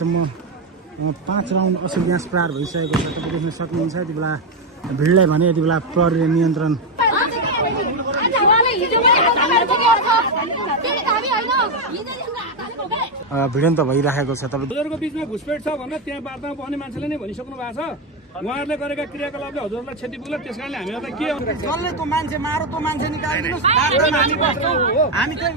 5 round असल gas प्रहार भइसकेको छ। तपाईँ देख्न सक्नुहुन्छ यति बेला भिडलाई भने यति बेला प्रहरीले नियन्त्रण भिडन्त भइरहेको छ। तपाईँ हजुरको बिचमा घुसपेट छ भनेर त्यहाँ वार्तामा बस्ने मान्छेले नै भनिसक्नु भएको छ। उहाँहरूले गरेका क्रियाकलापले हजुरलाई क्षति पुग्ला, त्यस कारणले हामीलाई त के जसले त्यो मान्छे मारो त्यो मान्छे निकालिदिनुहोस्, हामी बस्छौँ। हामी चाहिँ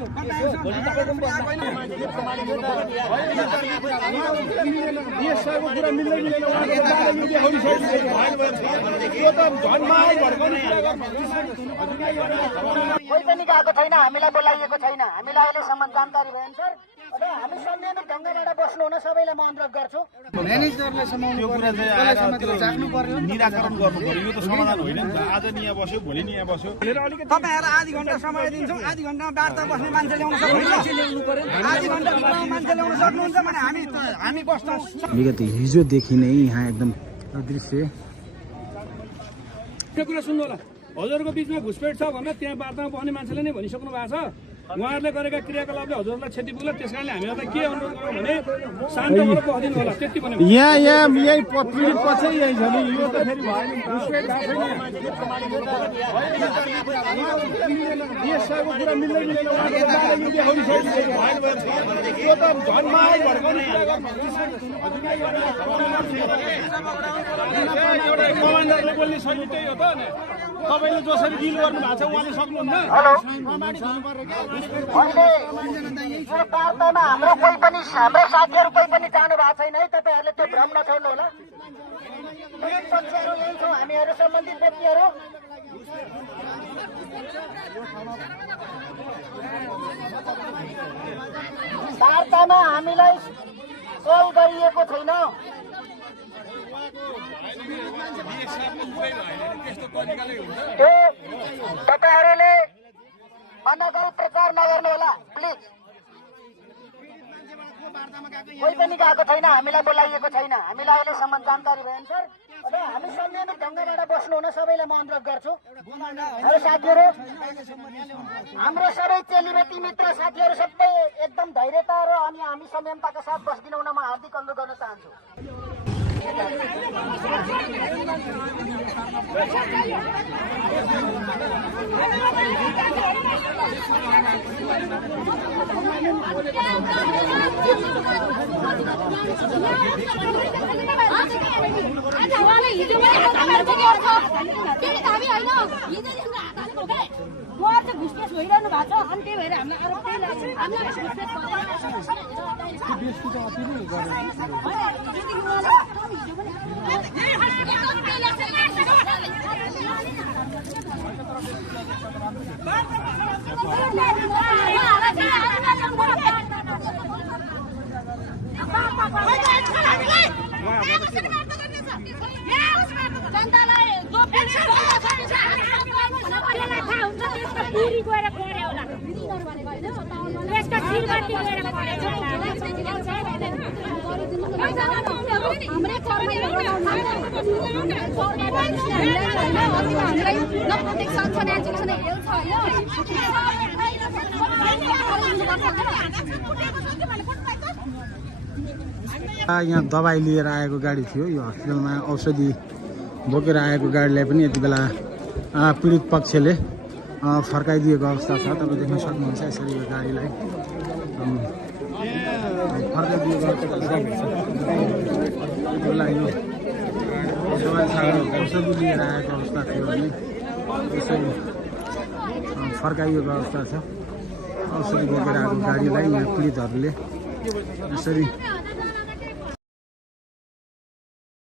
कोही पनि गएको छैन, हामीलाई बोलाइएको छैन, हामीलाई अहिलेसम्म जानकारी भएन सर। हामी संयमित ढङ्गबाट बस्नु हुन सबैलाई म अनुरोध गर्छु। म्यानेजरलाई समाउनु पर्यो, राख्नु पर्यो, निराकरण गर्नु पर्यो। यो त समाधान होइन नि त। आज नि यहाँ बस्यो, भोलि नि यहाँ बस्यो। तपाईँहरूलाई आधी घन्टा समय दिन्छौँ, आधी घन्टामा वार्ता बस्ने मान्छे ल्याउन सक्नुहुन्छ, आधी घन्टाभित्रमा मान्छे ल्याउन सक्नुहुन्छ भने हामी बस्छौँ। विगत हिजोदेखि नै यहाँ एकदम दृश्य त्यो कुरा सुन्नु होला। हजुरको बिचमा घुसपेट छ भनेर त्यहाँ वार्तामा बस्ने मान्छेले नै भनिसक्नु भएको छ। उहाँहरूले गरेका क्रियाकलापले हजुरलाई क्षति पुग्ला, त्यस कारणले हामीलाई त के अनुरोध गरौँ भने शान्त भएर बस्दिनु होला, त्यति भने यही पीडित पछि यही छ नि। यो त फेरि भएन नि। घुसपेट भएको छैन। कुरा मिल्दैन। यो त झन् माल भड्काउने एउटा कमान्डरले बोल्ने शैली त्यही हो त। तपाईँले जसरी डिल गर्नु भएको छ उहाँले सक्नुहुन्न। अहिले यो वार्तामा हाम्रो साथीहरू कोही पनि जानु भएको छैन है। तपाईँहरूले त्यो भ्रम नछोड्नु होला। पक्षहरू यही छौँ हामीहरू, सम्बन्धित व्यक्तिहरू। वार्तामा हामीलाई कल गरिएको छैन। तपाईँहरूले अनगल प्रचार नगर्नु होला प्लिज। कोही पनि गएको छैन, हामीलाई बोलाइएको छैन, हामीलाई अहिलेसम्म जानकारी भएन सर। हामी संयमित ढङ्गबाट बस्नु हुन सबैलाई म अनुरोध गर्छु। हाम्रो साथीहरू, हाम्रो सबै चेलीबेटी मित्र साथीहरू सबै एकदम धैर्यता र अनि हामी संयमताका साथ बस्दिन हुन म हार्दिक अनुरोध गर्न चाहन्छु। घुसपेट भइरहनु भएको छ अनि त्यही भएर हामीलाई आरोप त्यही लाग्छ। यहाँ दबाई लिएर आएको गाडी थियो। यो हस्पिटलमा औषधि बोकेर आएको गाडीलाई पनि यति बेला पीडित पक्षले फर्काइदिएको अवस्था छ। तपाईँ देख्न सक्नुहुन्छ यसरी यो गाडीलाई फर्काइदिएको औषधि लिएर आएको अवस्था थियो भने यसरी फर्काइएको अवस्था छ। औषधि बोकेर आएको गाडीलाई यहाँ पीडितहरूले यसरी